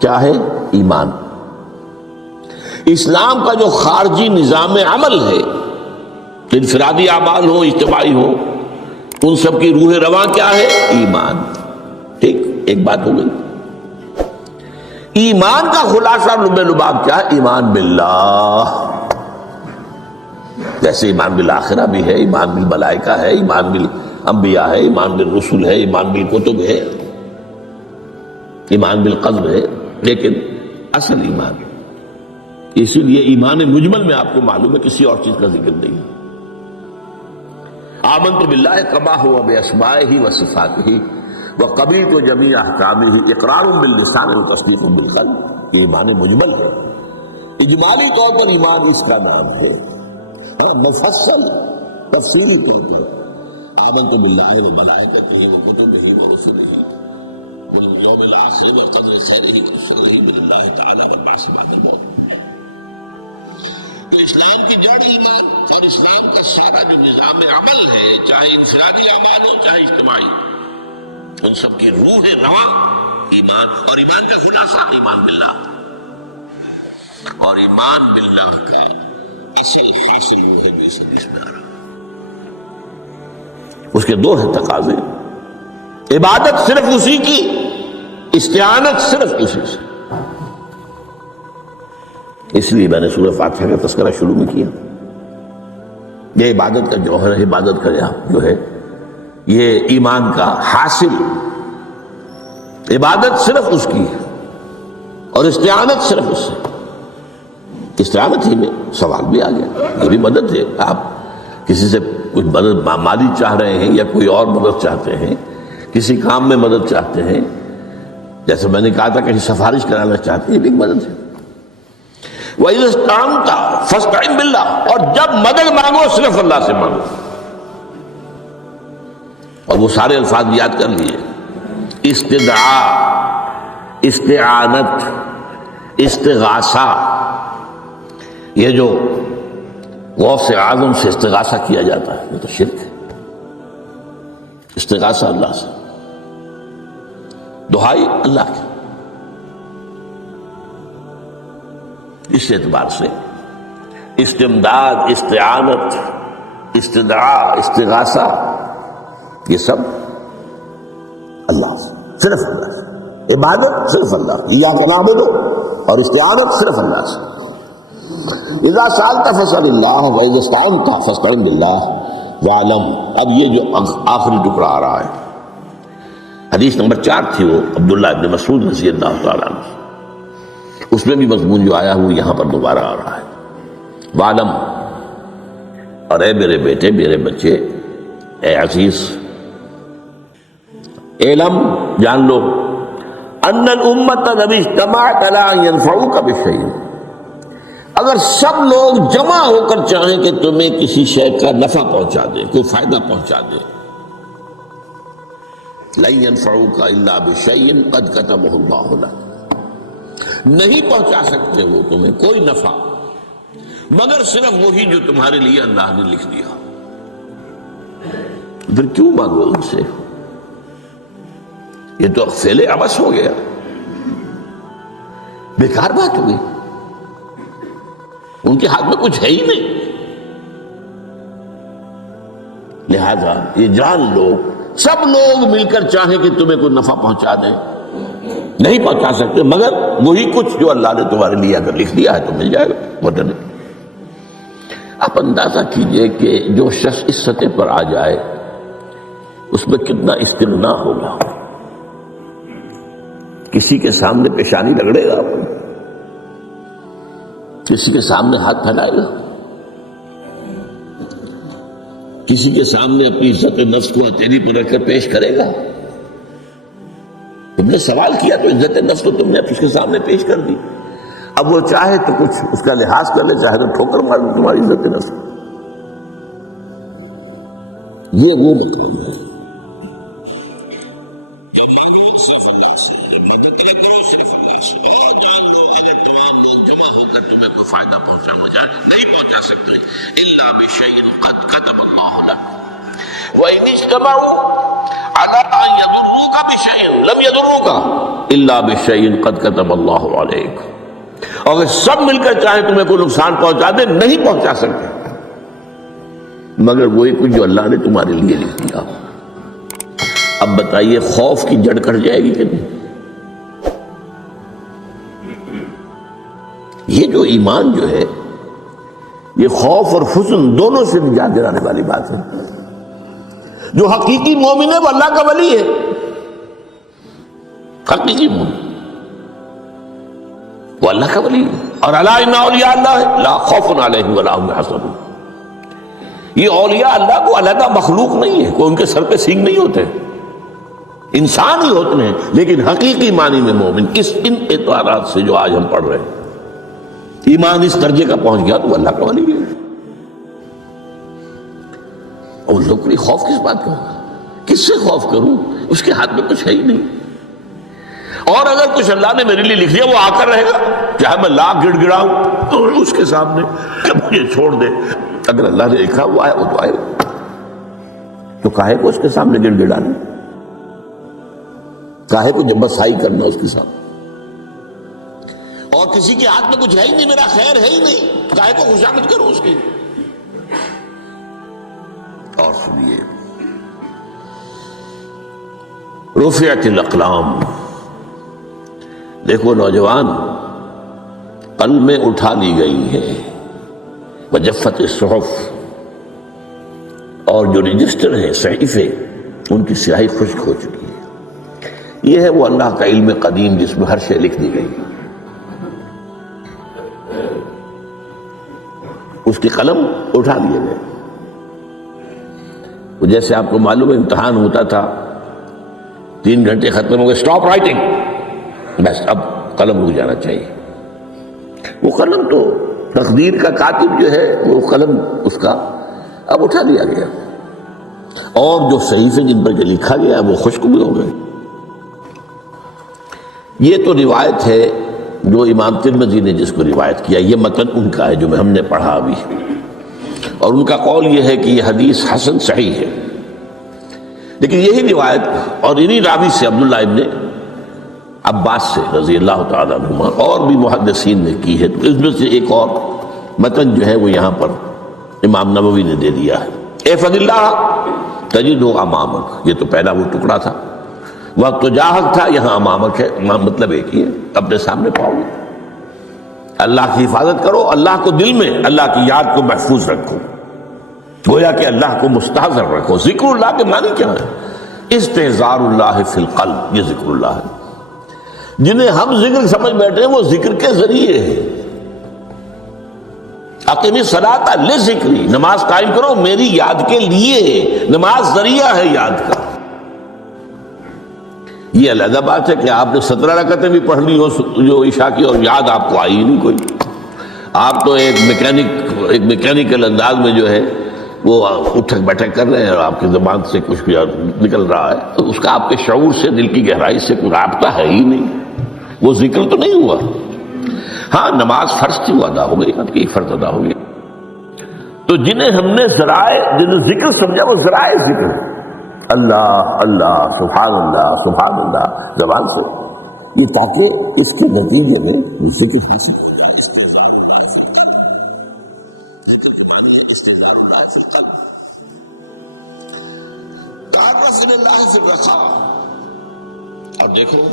کیا ہے؟ ایمان۔ اسلام کا جو خارجی نظام عمل ہے، انفرادی اعمال ہو، اجتماعی ہو، ان سب کی روح رواں کیا ہے؟ ایمان۔ ٹھیک، ایک بات ہو گئی۔ ایمان کا خلاصہ لب لباب کیا ہے؟ ایمان باللہ۔ جیسے ایمان بالآخرہ بھی ہے، ایمان بالملائکہ ہے، ایمان بالانبیاء ہے، ایمان بالرسل ہے، ایمان بالکتب ہے، ایمان بالقلب ہے، لیکن اصل ایمان، اسی لیے ایمان مجمل میں آپ کو معلوم ہے کسی اور چیز کا ذکر نہیں۔ آمنت باللہ کما ہوا باسمائہ وصفاتہ وقبلت جمیع احکامہ اقرار باللسان وتصدیق بالقلب۔ یہ ایمان مجمل ہے، اجمالی طور پر ایمان اس کا نام ہے۔ ہاں مفصل تفصیلی طور پر آمنت باللہ وملائکتہ وکتبہ ورسلہ والیوم الآخر والقدر خیرہ وشرہ من اللہ تعالی والبعث بعد الموت۔ تو اسلام کی جڑ ایمان، اور اسلام کا سارا جو نظام عمل ہے، چاہے انفرادی اعمال ہو چاہے اجتماعی، ان سب کی روح رواں ایمان، اور ایمان کا خلاصہ ایمان باللہ۔ اور ایمان باللہ کا اصل حاصل وہ ہے جو اس حدیث میں آ رہا ہے۔ اس کے دو ہیں تقاضے، عبادت صرف اسی کی، استعانت صرف اسی سے۔ اس لیے میں نے سورہ فاتحہ کا تذکرہ شروع میں کیا۔ یہ عبادت کا جوہر ہے، عبادت کا جو ہے یہ ایمان کا حاصل، عبادت صرف اس کی ہے اور استعانت صرف اس سے۔ استعانت ہی میں سوال بھی آ گیا، یہ بھی مدد ہے۔ آپ کسی سے کچھ مدد مالی چاہ رہے ہیں یا کوئی اور مدد چاہتے ہیں، کسی کام میں مدد چاہتے ہیں، جیسے میں نے کہا تھا کہیں سفارش کرانا چاہتے ہیں، یہ بھی مدد ہے۔ وَإِذَا اسْتَعَنْتَ فَاسْتَعِنْ بِاللَّهِ، اور جب مدد مانگو صرف اللہ سے مانگو۔ اور وہ سارے الفاظ یاد کر لیے، استدعاء، استعانت، استغاثہ۔ یہ جو غوث اعظم سے استغاثہ کیا جاتا ہے یہ تو شرک ہے۔ استغاثہ اللہ سے، دعائی اللہ کی۔ اس اعتبار سے استمداد، استعانت، استدعاء، استغاثہ، یہ سب اللہ سے، صرف اللہ سے۔ عبادت صرف اللہ کی، ایاک نعبد، اور استعانت صرف اللہ سے۔ اذا سألت فاسأل اللہ واذا استعنت فاستعن باللہ واعلم۔ اب یہ جو آخری ٹکڑا آ رہا ہے، حدیث نمبر 4 تھی وہ عبداللہ ابن مسعود رضی اللہ تعالیٰ عنہ، اس میں بھی مضمون جو آیا وہ یہاں پر دوبارہ آ رہا ہے۔ وعلم، اور اے میرے بیٹے، میرے بچے، اے عزیز، علم، جان لو، ان الامت لو اجتمعت علی ان ينفعوک بشیء، اگر سب لوگ جمع ہو کر چاہیں کہ تمہیں کسی شے کا نفع پہنچا دے، کوئی فائدہ پہنچا دے، لن ينفعوک الا بشیء قد کتبہ اللہ لک، نہیں پہنچا سکتے وہ تمہیں کوئی نفع مگر صرف وہی جو تمہارے لیے اللہ نے لکھ دیا۔ پھر کیوں مانگو ان سے؟ یہ تو فعل عبث ہو گیا، بیکار بات ہو گئی، ان کے ہاتھ میں کچھ ہے ہی نہیں۔ لہذا یہ جان لو، سب لوگ مل کر چاہیں کہ تمہیں کوئی نفع پہنچا دیں، نہیں پہنچا سکتے مگر وہی کچھ جو اللہ نے تمہارے لیے اگر لکھ دیا ہے تو مل جائے گا، ورنہ نہیں۔ آپ اندازہ کیجئے کہ جو شخص اس سطح پر آ جائے اس میں کتنا استغنا ہوگا، کسی کے سامنے پیشانی رگڑے گا اپنی، کسی کے سامنے ہاتھ پھیلائے گا، کسی کے سامنے اپنی عزت نفس کو ہتھیلی پر رکھ کر پیش کرے گا۔ تم نے سوال کیا تو عزت نفس تو تم نے اس کے سامنے پیش کر دی، اب وہ چاہے تو کچھ اس کا لحاظ کر لے، چاہے تو ٹھوکر مار دے تمہاری عزت نفس کو۔ یہ وہ مقام ہے جب مانگو صرف اللہ سے، جب مدد طلب کرو صرف اللہ سے، اور جان لو اگر تمام لوگ جمع ہو کر تمہیں کوئی فائدہ پہنچانا جائے نہیں پہنچا سکتے، الا بشیء قد کتب اللہ لک وان اجتمعوا علی ان یضروک بشیء لم یضروک الا بشیء قد کتب اللہ علیک، اگر سب مل کر چاہیں تمہیں کوئی نقصان پہنچا دے نہیں پہنچا سکتے مگر وہی کچھ جو اللہ نے تمہارے لیے لکھ دیا۔ اب بتائیے خوف کی جڑ کٹ جائے گی کہ نہیں؟ یہ جو ایمان جو ہے یہ خوف اور حزن دونوں سے نجات دلانے والی بات ہے۔ جو حقیقی مومن ہے وہ اللہ کا ولی ہے، حقیقی مومن وہ اللہ کا ولی ہے، اور الا ان اولیاء اللہ لا خوف علیہم ولا هم يحزنون۔ یہ اولیاء اللہ کو علیحدہ مخلوق نہیں ہے، کوئی ان کے سر پہ سینگ نہیں ہوتے، انسان ہی ہوتے ہیں، لیکن حقیقی معنی میں مومن ان اعتبارات سے جو آج ہم پڑھ رہے ہیں ایمان اس درجے کا پہنچ گیا تو اللہ کا ولی ہے۔ اور لوگ کے لیے خوف کس بات کا ہوگا؟ کس سے خوف کروں؟ اس کے ہاتھ میں کچھ ہے ہی نہیں، اور اگر کچھ اللہ نے میرے لیے لکھ دیا وہ آ کر رہے گا، چاہے میں لاکھ گڑ گڑاؤں تو اس کے سامنے مجھے چھوڑ دے، اگر اللہ نے لکھا وہ آیا وہ تو آئے گا، تو کاہے کو اس کے سامنے گڑ گڑانا، کاہے کو جب بسائی کرنا اس کے سامنے، اور کسی کے ہاتھ میں کچھ ہے ہی نہیں، میرا خیر ہے ہی نہیں، کاہے کو خوشامد کروں اس کی۔ اور سنیے، رفعت الاقلام، دیکھو نوجوان، قلمیں اٹھا لی گئی ہیں، وجفت الصحف، اور جو رجسٹر ہیں صحیفے ان کی سیاہی خشک ہو چکی ہے۔ یہ ہے وہ اللہ کا علم قدیم جس میں ہر شے لکھ دی گئی، اس کی قلم اٹھا لیے گئے۔ وہ جیسے آپ کو معلوم ہے امتحان ہوتا تھا، 3 گھنٹے ختم ہو گئے، اسٹاپ رائٹنگ، بس اب قلم رک جانا چاہیے۔ وہ قلم تو تقدیر کا کاتب جو ہے وہ قلم اس کا اب اٹھا لیا گیا، اور جو صحیفے جن پر کے لکھا گیا وہ خشک بھی ہو گئے۔ یہ تو روایت ہے جو امام ترمذی نے جس کو روایت کیا، یہ متن ان کا ہے جو ہم نے پڑھا ابھی، اور ان کا قول یہ ہے کہ یہ حدیث حسن صحیح ہے، لیکن یہی روایت اور انہی راوی سے عبداللہ ابن عباس سے رضی اللہ تعالیٰ عنہما اور بھی محدثین نے کی ہے، تو اس میں سے ایک اور متن جو ہے وہ یہاں پر امام نووی نے دے دیا ہے۔ احفظ اللہ تجدہ امامک، یہ تو پہلا وہ ٹکڑا تھا، وقت تو جاہک تھا، یہاں امامک ہے، مطلب ایک ہی ہے، اپنے سامنے پاؤ گے۔ اللہ کی حفاظت کرو، اللہ کو دل میں، اللہ کی یاد کو محفوظ رکھو، گویا کہ اللہ کو مستحضر رکھو۔ ذکر اللہ کے معنی کیا ہے؟ استحضار اللہ فی القلب، یہ ذکر اللہ ہے۔ جنہیں ہم ذکر سمجھ بیٹھے ہیں وہ ذکر کے ذریعے ہے۔ اقیم الصلاۃ لذکری، نماز قائم کرو میری یاد کے لیے، نماز ذریعہ ہے یاد کا۔ یہ علیحدہ بات ہے کہ آپ نے 17 رکعتیں بھی پڑھ لی ہو جو عشاء کی، اور یاد آپ کو آئی ہی نہیں کوئی، آپ تو ایک میکینیکل انداز میں جو ہے وہ اٹھک بیٹھک کر رہے ہیں، اور آپ کی زبان سے کچھ بھی نکل رہا ہے، تو اس کا آپ کے شعور سے، دل کی گہرائی سے کوئی رابطہ ہے ہی نہیں، وہ ذکر تو نہیں ہوا۔ ہاں نماز فرض تھی وہ ادا ہو گئی، آپ کی ایک فرض ادا ہو گئی۔ تو جنہیں ہم نے ذرائع، جنہیں ذکر سمجھا وہ ذرائع ذکر ہے، اللہ اللہ سبحان اللہ زبان سے، یہ تاکہ اس کے نتیجے میں وہ ذکر حاصل ہو جائے۔ استحضار اللہ فی القلب، ذکر کے معنی ہے استحضار اللہ فی القلب۔ تعرف الی اللہ فی الرخاء، اور دیکھو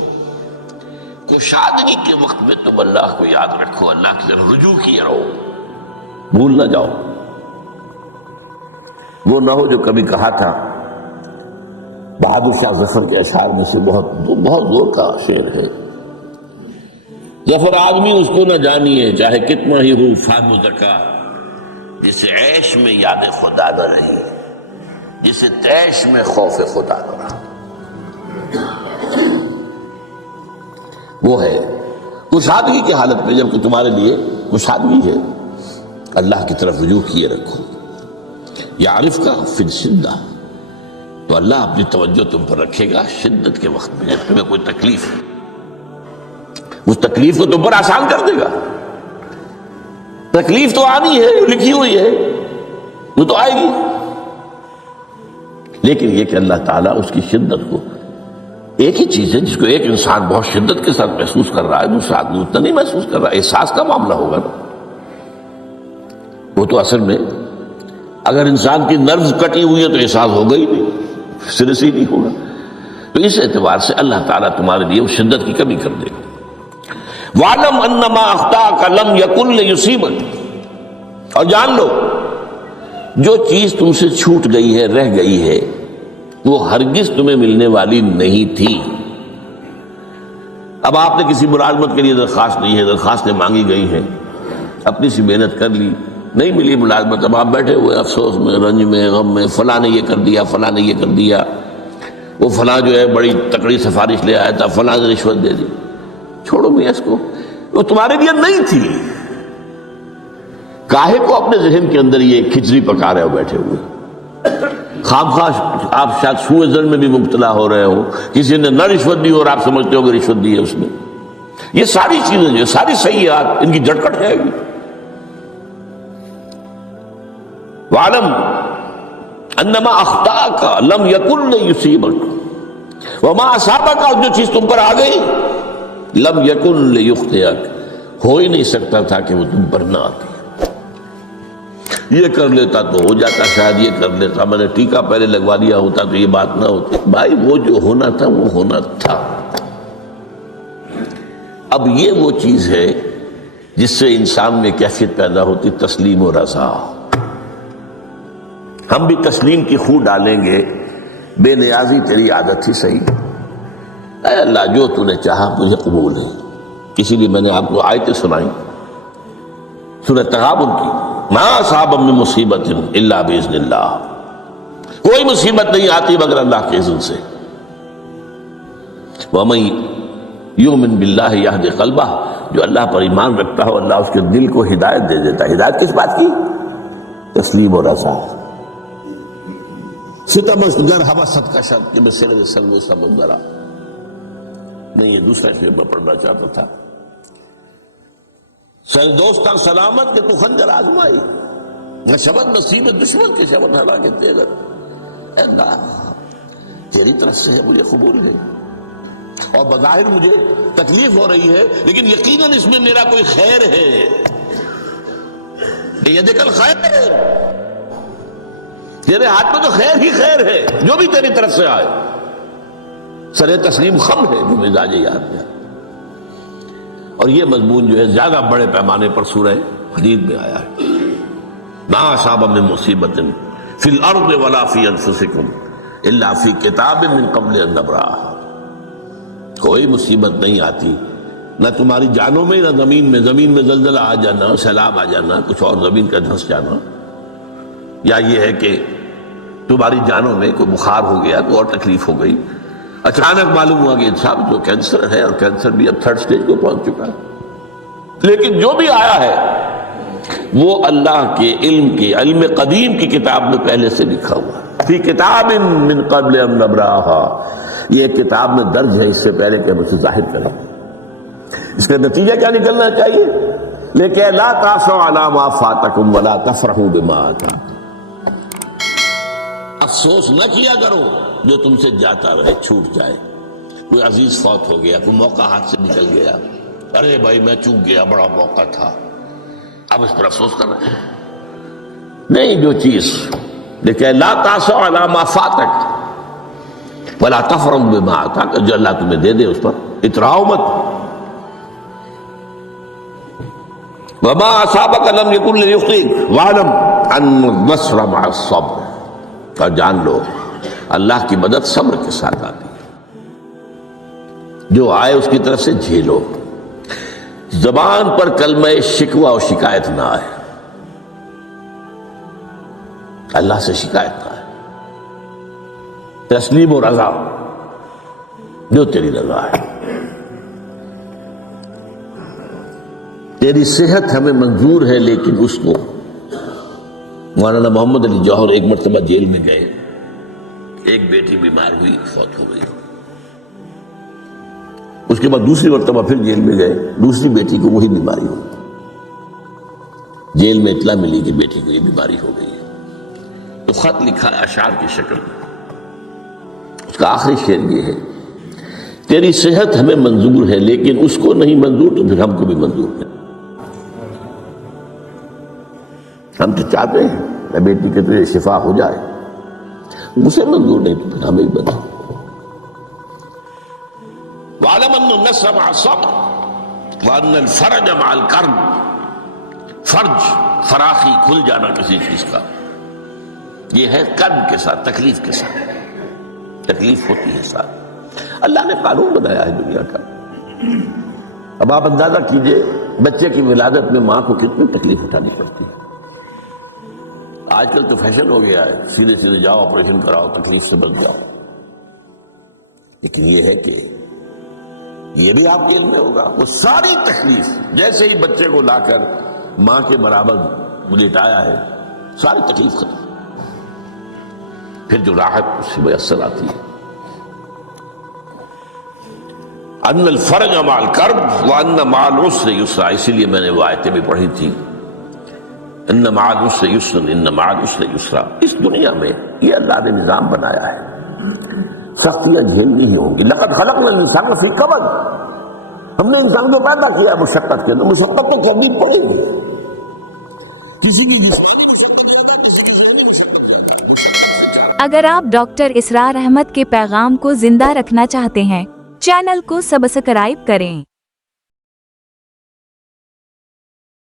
کشادگی کے وقت میں تم اللہ کو یاد رکھو، اللہ کی طرف رجوع کیے رہو، بھول نہ جاؤ۔ وہ نہ ہو جو کبھی کہا تھا، بہادر شاہ ظفر کے اشعار میں سے بہت زور کا شعر ہے، ظفر آدمی اس کو نہ جانیے چاہے کتنا ہی ہو فہم و ذکا، جسے عیش میں یاد خدا نہ رہی، جسے تیش میں خوف خدا نہ رہا۔ وہ ہے کشادگی کی حالت میں، جب کہ تمہارے لیے کشادگی ہے، اللہ کی طرف رجوع کیے رکھو۔ یعرف کا فی الشدہ، تو اللہ اپنی توجہ تم پر رکھے گا شدت کے وقت میں، جب تمہیں کوئی تکلیف ہے اس تکلیف کو تم پر آسان کر دے گا۔ تکلیف تو آنی ہے، لکھی ہوئی ہے، وہ تو آئے گی، لیکن یہ کہ اللہ تعالیٰ اس کی شدت کو، ایک ہی چیز ہے جس کو ایک انسان بہت شدت کے ساتھ محسوس کر رہا ہے، دوسرا آدمی اتنا نہیں محسوس کر رہا، احساس کا معاملہ ہوگا نا۔ وہ تو اصل میں اگر انسان کی نروز کٹی ہوئی ہے تو احساس ہوگا ہی نہیں، سرے سے ہی نہیں ہوگا۔ تو اس اعتبار سے اللہ تعالیٰ تمہارے لیے وہ شدت کی کمی کر دے گا۔ وَعْلَمْ أَنَّ مَا أَخْطَأَكَ لَمْ يَكُنْ لِيُصِيبَكَ، اور جان لو جو چیز تم سے چھوٹ گئی ہے، رہ گئی ہے، وہ ہرگز تمہیں ملنے والی نہیں تھی۔ اب آپ نے کسی ملازمت کے لیے درخواست دی ہے، درخواستیں مانگی گئی ہیں، اپنی سی محنت کر لی، نہیں ملی ملازمت، اب آپ بیٹھے ہوئے افسوس میں، رنج میں، غم میں، فلاں نے یہ کر دیا، فلاں نے یہ کر دیا، وہ فلاں جو ہے بڑی تکڑی سفارش لے آیا تھا، فلاں نے رشوت دے دی۔ چھوڑو میاں اس کو، وہ تمہارے لیے نہیں تھی۔ کاہے کو اپنے ذہن کے اندر یہ کھچڑی پکا رہے ہو بیٹھے ہوئے؟ خواہ آپ شاید سوء ظن میں بھی مبتلا ہو رہے ہو، کسی نے نہ رشوت دی اور آپ سمجھتے ہو کہ رشوت دی ہے اس نے۔ یہ ساری چیزیں جو ساری سیئات، ان کی جھٹکٹ ہے گی۔ وَعْلَمْ أَنَّ مَا أَخْطَأَكَ لَمْ يَكُنْ لِيُصِيبَكَ وَمَا أَصَابَكَ، اور جو چیز تم پر آ گئی، لم یکن لیخطئک، ہو ہی نہیں سکتا تھا کہ وہ تم پر نہ آتی۔ یہ کر لیتا تو ہو جاتا، شاید یہ کر لیتا، میں نے ٹیکا پہلے لگوا لیا ہوتا تو یہ بات نہ ہوتی۔ بھائی وہ جو ہونا تھا وہ ہونا تھا۔ اب یہ وہ چیز ہے جس سے انسان میں کیفیت پیدا ہوتی، تسلیم و رضا۔ ہم بھی تسلیم کی خو ڈالیں گے، بے نیازی تیری عادت ہی صحیح، اے اللہ جو تو نے چاہا مجھے قبول ہے۔ اسی لیے میں نے آپ کو آیتیں سنائیں سورہ تغابن کی، ما اصاب من مصیبت الا باذن اللہ، کوئی مصیبت نہیں آتی مگر اللہ کے اذن سے۔ ومن یؤمن باللہ یہد قلبہ، جو اللہ پر ایمان رکھتا ہو اللہ اس کے دل کو ہدایت دے دیتا ہے۔ ہدایت کس بات کی؟ تسلیم و رضا۔ ستمست گر حوست کا شد کہ میں سر سلو سمندرا، نہیں یہ دوسرا اس میں پڑھنا چاہتا تھا، سر دوستان سلامت کہ تو خنجر آزمائی، نہ شبد نصیب دشمن کے شبد ہلا کے تیغت۔ اے اللہ تیری طرف سے ہے، مجھے قبول ہے، اور بظاہر مجھے تکلیف ہو رہی ہے لیکن یقیناً اس میں میرا کوئی خیر ہے۔ یدک الخیر، تیرے ہاتھ میں تو خیر ہی خیر ہے، جو بھی تیری طرف سے آئے۔ سر تسلیم خم ہے جو مزاج یاد میں، اور یہ مضمون جو ہے زیادہ بڑے پیمانے پر سورہ حدید میں آیا ہے۔ ما اصاب من مصیبت فی الارض ولا فی انفسکم الا فی کتاب من قبل ان نبرأہا، کوئی مصیبت نہیں آتی نہ تمہاری جانوں میں نہ زمین میں زلزلہ آ جانا، سیلاب آ جانا، کچھ اور زمین کا دھنس جانا، یا یہ ہے کہ تمہاری جانوں میں کوئی بخار ہو گیا، کوئی اور تکلیف ہو گئی، اچانک معلوم ہوا کہ صاحب جو کینسر ہے، اور کینسر بھی اب 3rd سٹیج کو پہنچ چکا ہے، لیکن جو بھی آیا ہے وہ اللہ کے علم قدیم کی کتاب میں پہلے سے لکھا ہوا ہے۔ فی کتاب من قبل ان نبرأہا، یہ ایک کتاب میں درج ہے اس سے پہلے کہ ہم اسے ظاہر کریں۔ اس کا نتیجہ کیا نکلنا چاہیے؟ لیکن لا تاسوا علی ما فاتکم ولا تفرحوا بما آتاکم، افسوس نہ کیا کرو جو تم سے جاتا رہے، چھوٹ جائے، کوئی عزیز فوت ہو گیا، کوئی موقع ہاتھ سے نکل گیا، ارے بھائی میں چوک گیا، بڑا موقع تھا، اب اس پر افسوس کر رہے ہیں۔ نہیں، جو چیز لیکن لا تاسوا علی ما فاتک ولا تفرحوا بما آتاک، جو اللہ تمہیں دے دے اس پر اتراؤ مت۔ وما اصابک لم یکن لیخطئک واعلم ان النصر مع الصبر، اور جان لو اللہ کی مدد صبر کے ساتھ آتی ہے، جو آئے اس کی طرف سے جھیلو، زبان پر کلمہ شکوہ اور شکایت نہ آئے، اللہ سے شکایت نہ آئے، تسلیم و رضا، جو تیری رضا ہے۔ تیری صحت ہمیں منظور ہے، لیکن اس کو مولانا محمد علی جوہر ایک مرتبہ جیل میں گئے، ایک بیٹی بیمار ہوئی، فوت ہو گئی۔ اس کے بعد دوسری مرتبہ پھر جیل میں گئے، دوسری بیٹی کو وہی بیماری ہوئی۔ جیل میں اطلاع ملی کہ بیٹی کو یہ بیماری ہو گئی ہے، تو خط لکھا اشعار کی شکل میں۔ اس کا آخری شعر یہ ہے: تیری صحت ہمیں منظور ہے لیکن اس کو نہیں منظور تو پھر ہم کو بھی منظور نہیں۔ ہم تو چاہتے ہیں بیٹی کے تجھے شفا ہو جائے، اسے منظور نہیں تو پھر ہمیں بھی منظور۔ وَعَلَمَ أَنَّ النَّصْرَ مَعَ الصَّبْرِ وَأَنَّ الْفَرَجَ مَعَ الْكَرْبِ۔ فرج، فراخی، کھل جانا کسی چیز کا، یہ ہے کرب کے ساتھ، تکلیف کے ساتھ، تکلیف ہوتی ہے ساتھ۔ اللہ نے قانون بنایا ہے دنیا کا۔ اب آپ اندازہ کیجئے بچے کی ولادت میں ماں کو کتنی تکلیف اٹھانی پڑتی ہے۔ آج کل تو فیشن ہو گیا ہے، سیدھے سیدھے جاؤ آپریشن کراؤ، تکلیف سے بچ جاؤ، لیکن یہ ہے کہ یہ بھی آپ کے علم میں ہوگا، وہ ساری تکلیف جیسے ہی بچے کو لا کر ماں کے برابر لٹایا ہے، ساری تکلیف ختم، پھر جو راحت اس سے میسر آتی ہے۔ ان الفرج مع الکرب وان مع العسر یسرا، اسی لیے میں نے وہ آیتیں بھی پڑھی تھی، ان مع العسر یسرا ان مع العسر یسرا۔ اس دنیا میں یہ اللہ نے نظام بنایا ہے، سختیاں جھیلنی ہی ہوں گی۔ لقد خلقنا الانسان فی کبد، ہم نے انسان کو پیدا کیا مشقت کے اندر، مشقت تو کرنی پڑے گی۔ کسی کی جسمانی مشقت زیادہ، کسی کی ذہنی مشقت زیادہ، مشقت سے چارہ۔ اگر آپ ڈاکٹر اسرار احمد کے پیغام کو زندہ رکھنا چاہتے ہیں، چینل کو سبسکرائب کریں۔